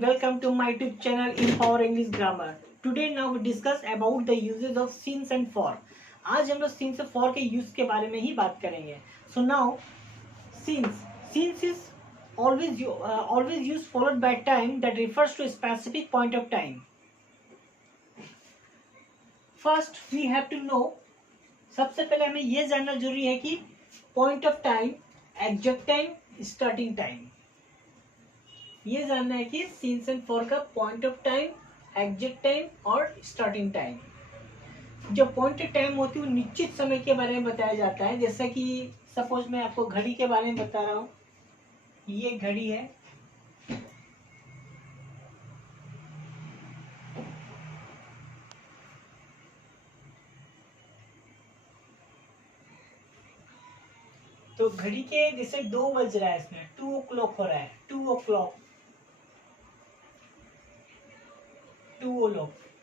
and welcome to my YouTube channel Empower English Grammar. Today now we discuss about the uses of since and for. आज हम लोग since and for के use के बारे में ही बात करेंगे. So now since is always used followed by time that refers to a specific point of time. First we have to know, सबसे पहले हमें ये जानना जरूरी है कि point of time, exact time, starting time. ये जानना है कि since and for का point of time, exact time और starting time. जो point of time होती है वो निश्चित समय के बारे में बताया जाता है. जैसा कि सपोज मैं आपको घड़ी के बारे में बता रहा हूँ. ये घड़ी है. तो घड़ी के जैसे 2 बज रहा है, इसमें 2 o'clock हो रहा है. 2 o'clock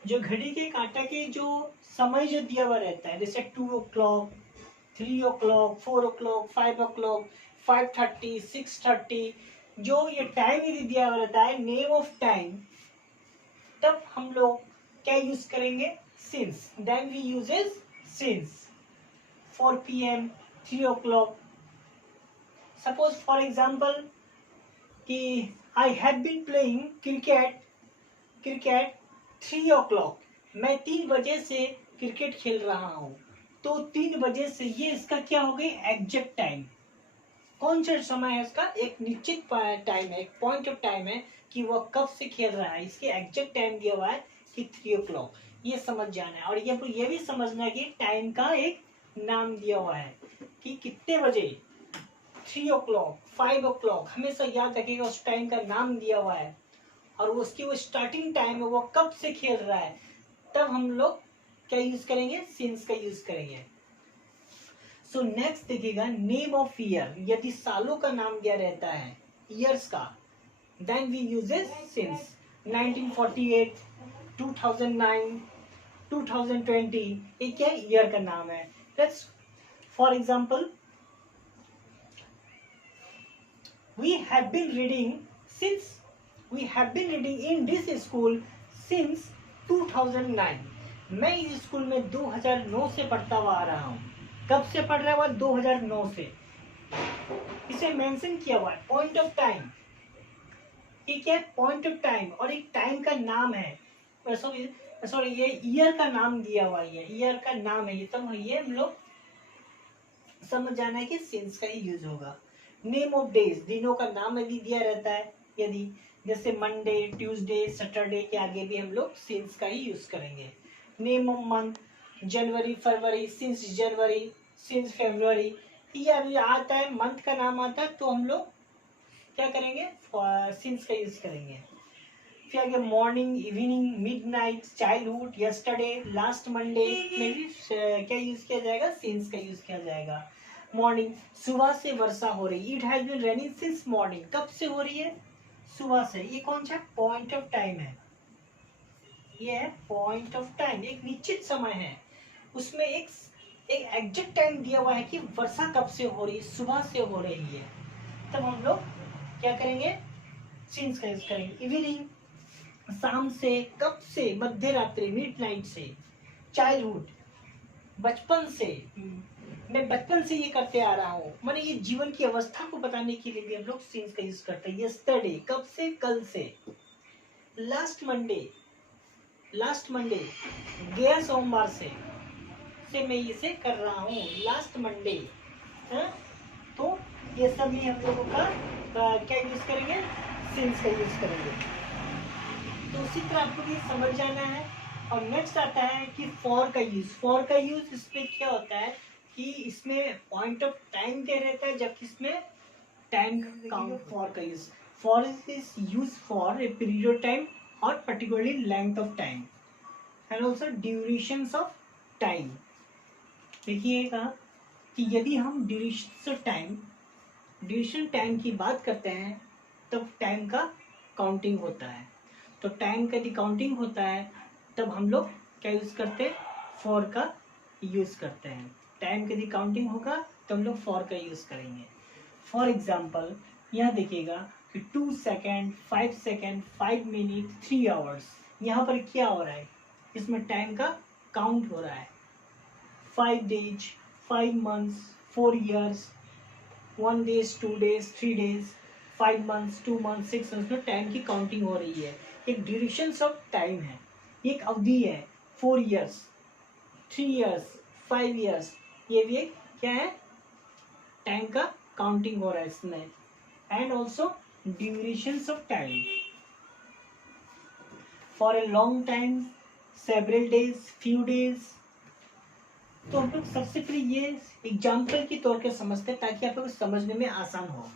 जो घड़ी के कांटा के जो समय जो दिया हुआ रहता है, जैसे 2 o'clock, 3 o'clock, 4 o'clock, 5 o'clock, 5:30, 6:30, जो ये टाइम यदि दिया हुआ रहता है, नेम ऑफ टाइम, तब हम लोग क्या यूज करेंगे? Since. Then we uses since. 4 PM, 3 o'clock. Suppose for example कि I have been playing cricket 3 o'clock. मैं 3 बजे से क्रिकेट खेल रहा हूँ. तो 3 बजे से ये इसका क्या हो गई? Exact time. कौन सा समय है इसका? एक निश्चित टाइम है, एक पॉइंट ऑफ टाइम है कि वह कब से खेल रहा है. इसके एग्जैक्ट टाइम दिया हुआ है कि 3 o'clock. ये समझ जाना है. और ये भी समझना है कि टाइम का एक नाम दिया हुआ है कि कितने बजे, 3 o'clock, 5 o'clock. हमेशा याद रखिएगा उस टाइम का नाम दिया हुआ है और उसकी वो स्टार्टिंग टाइम है, वो कब से खेल रहा है. तब हम लोग क्या यूज करेंगे? सिंस का यूज करेंगे. सो नेक्स्ट देखिएगा, नेम ऑफ ईयर. यदि सालों का नाम दिया रहता है, ईयर्स का, देन वी यूजेस सिंस. 1948, 2009, 2020, ये क्या ईयर का नाम है. Let's for example, we have been reading in this school since 2009. मैं इस स्कूल में 2009 से पढ़ता हुआ आ रहा हूँ. कब से पढ़ रहा है? 2009 से. इसे मेंशन किया हुआ है. पॉइंट ऑफ टाइम, ये क्या है? पॉइंट ऑफ टाइम और एक टाइम का नाम है. सॉरी, ये ईयर का नाम दिया हुआ है. ईयर का नाम है ये. तब ये हम लोग समझ जाना है कि सिंस का ही यूज होगा. नेम ऑफ डेज, दिनों का नाम यदि दिया रहता है, यदि जैसे मंडे, ट्यूसडे, सैटरडे के आगे भी हम लोग सिंस का ही यूज करेंगे. Name of month, January, February, since January, since February. ये अभी आता है, मंथ का नाम आता है, तो हम लोग क्या करेंगे? सिंस का यूज करेंगे. फिर आगे morning, evening, midnight, childhood, yesterday, last Monday में भी क्या यूज किया जाएगा? सिंस का यूज किया जाएगा. मॉर्निंग, सुबह से वर्षा हो रही. It has been raining since morning. कब से हो रही है? सुबह से. ये कौन सा पॉइंट ऑफ टाइम है? ये है पॉइंट ऑफ टाइम. एक निश्चित समय है, उसमें एक एग्जैक्ट टाइम दिया हुआ है कि वर्षा कब से हो रही है, सुबह से हो रही है. तब हम लोग क्या करेंगे? सिंस का यूज करेंगे. इवनिंग, शाम से. कब से? मध्य रात्रि, मिडनाइट से. चाइल्डहुड, बचपन से. मैं बचपन से ये करते आ रहा हूँ, मैंने ये जीवन की अवस्था को बताने के लिए भी हम लोग सिंस का यूज करते हैं. यस्टरडे, कब से? कल से. लास्ट मंडे, गया सोमवार से मैं इसे कर रहा हूँ. Last Monday. तो ये सब भी हम लोगों का क्या यूज करेंगे? सिंस का यूज करेंगे. तो उसी तरह आपको ये समझ जाना है. और नेक्स्ट आता है कि फॉर का यूज. इसमें क्या होता है कि इसमें पॉइंट ऑफ टाइम क्या रहता है, जबकि इसमें टाइम काउंट. फॉर का use, for is use for a period of time और particularly length of time and also durations of time. देखिएगा कि यदि हम ड्यूरेशन टाइम की बात करते हैं, तब टाइम का काउंटिंग होता है. तो टाइम का यदि काउंटिंग होता है, तब हम लोग क्या यूज करते हैं? फॉर का यूज करते हैं. टाइम की यदि काउंटिंग होगा तो हम लोग फॉर का यूज करेंगे. फॉर एग्जाम्पल, यहाँ देखिएगा, कि 2 सेकेंड, 5 सेकेंड, 5 मिनट, 3 आवर्स। यहाँ पर क्या हो रहा है, इसमें टाइम का काउंट हो रहा है। 5 days, 5 months, 4 years, 1 days, 2 days, 3 days, 5 months, 2 months, 6 months में टाइम की काउंटिंग हो रही है। एक ड्यूरेशन ऑफ टाइम है, एक अवधि है। 4 ईयर्स, 3 ईयर्स, 5 ईयर्स, ये भी एक क्या है, टाइम का काउंटिंग हो रहा है इसमें। And also durations of time for a long time, several days, few days. तो हम लोग सबसे पहले ये एग्जाम्पल के तौर पर समझते हैं ताकि आप लोग समझने में आसान हो।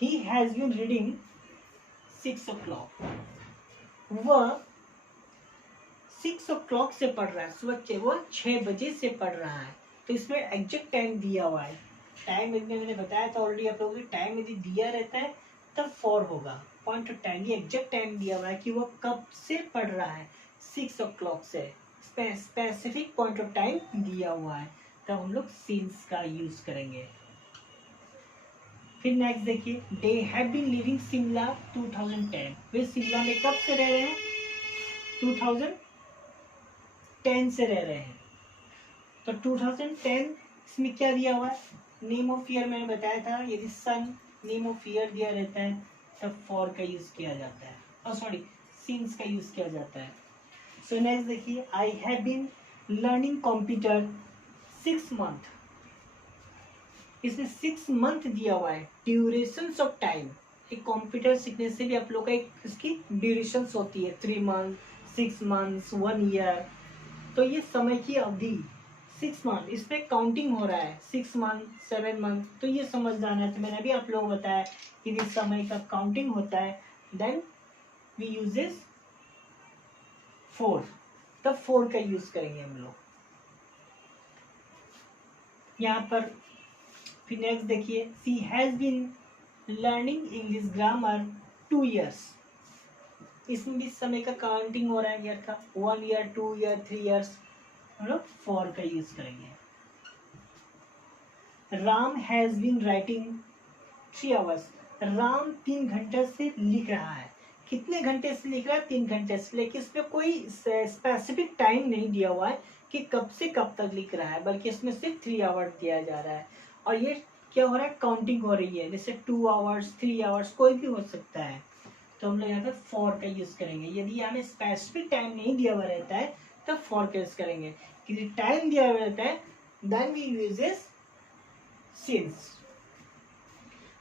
He has been reading 6 o'clock। वह 6 o'clock से पढ़ रहा है, सुबह वो 6 बजे से पढ़ रहा है। तो इसमें एग्जैक्ट टाइम दिया हुआ है। टाइम इसमें मैंने बताया था ऑलरेडी आप लोगों को, टाइम यदि दिया रहता है तब फॉर होगा। पॉइंट ऑफ टाइम, ये एग्जैक्ट टाइम दिया हुआ है कि वो कब से पढ़ रहा है, 6 o'clock से। स्पेसिफिक पॉइंट ऑफ टाइम दिया हुआ है, तब हम लोग सिंस का यूज करेंगे। फिर नेक्स्ट देखिए, they have been living Shimla 2010। वे शिमला में कब से रह रहे हैं, 2010 से रह रहे हैं। तो 2010 इसमें क्या दिया हुआ है, नेम ऑफ ईयर मैंने बताया था, यदि सन नेम ऑफ ईयर दिया रहता है तब फॉर का यूज किया जाता है, और सॉरी सिंस का यूज किया जाता है। सो नेक्स्ट देखिए, I have been learning computer 6 month. इसमें 6 मंथ दिया हुआ है। ड्यूरेशन ऑफ टाइम, एक कंप्यूटर सीखने से भी आप लोग का एक इसकी ड्यूरेशन होती है, 3 मंथ, 6 मंथ्स, 1 ईयर। तो ये समय की अवधि 6 मंथ, इस पे काउंटिंग हो रहा है 6 मंथ, 7 मंथ। तो ये समझ जाना है। तो मैंने अभी आप लोगों को बताया कि यदि समय का काउंटिंग होता है देन वी यूजेस 4, तब 4 का यूज करेंगे हम लोग यहाँ पर। फिर नेक्स्ट देखिए, she has been learning English grammar 2 years. इसमें भी समय का काउंटिंग हो रहा है ईयर का, 1 ईयर, 2 ईयर, 3 ईयर्स, हम लोग 4 का यूज करेंगे। Ram has been writing 3 hours. Ram 3 घंटे से लिख रहा है। कितने घंटे से लिख रहा है, 3 घंटे से, लेकिन इसमें कोई स्पेसिफिक टाइम नहीं दिया हुआ है कि कब से कब तक लिख रहा है, बल्कि इसमें सिर्फ 3 आवर्स दिया जा रहा है। और ये क्या हो रहा है, काउंटिंग हो रही है, जैसे 2 आवर्स, 3 आवर्स, कोई भी हो सकता है। तो हम लोग यहाँ पर 4 का यूज करेंगे। यदि हमें स्पेसिफिक टाइम नहीं दिया हुआ रहता है तब 4 का यूज करेंगे। यदि टाइम दिया हुआ रहता है then we uses since.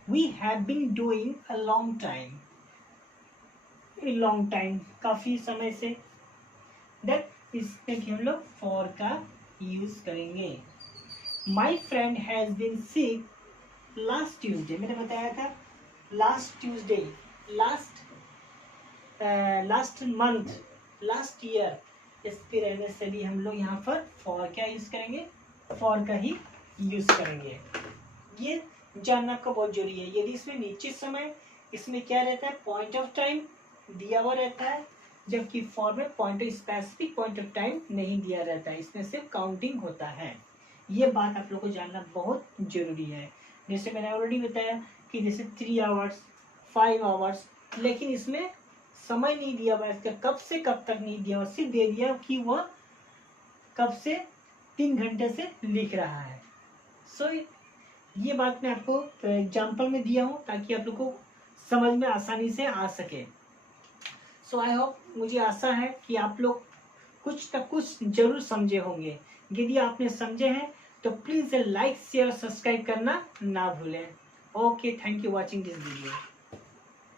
We have been doing a long time, long time, काफी समय से, दैट इसमें हम लोग 4 का यूज करेंगे। My friend has been sick last Tuesday. मैंने बताया था last Tuesday, last month, last year, इसके रहने से भी हम लोग यहाँ पर 4 क्या यूज करेंगे, 4 का ही यूज करेंगे। ये जानना आपका बहुत जरूरी है। यदि इसमें नीचे समय, इसमें क्या रहता है, पॉइंट ऑफ टाइम दिया हुआ रहता है, जबकि 4 में स्पेसिफिक पॉइंट ऑफ टाइम नहीं दिया रहता है, इसमें सिर्फ काउंटिंग होता है। ये बात आप लोग को जानना बहुत जरूरी है। जैसे मैंने ऑलरेडी बताया कि जैसे 3 आवर्स, 5 आवर्स, लेकिन इसमें समय नहीं दिया हुआ, इसका कब से कब तक नहीं दिया हुआ, सिर्फ दे दिया कि वह कब से 3 घंटे से लिख रहा है। सो ये बात मैं आपको एग्जाम्पल में दिया हूँ ताकि आप लोग को समझ में आसानी से आ सके। सो आई होप, मुझे आशा है कि आप लोग कुछ तक कुछ जरूर समझे होंगे। यदि आपने समझे हैं तो प्लीज लाइक, शेयर, सब्सक्राइब करना ना भूलें। Okay, thank you watching this video.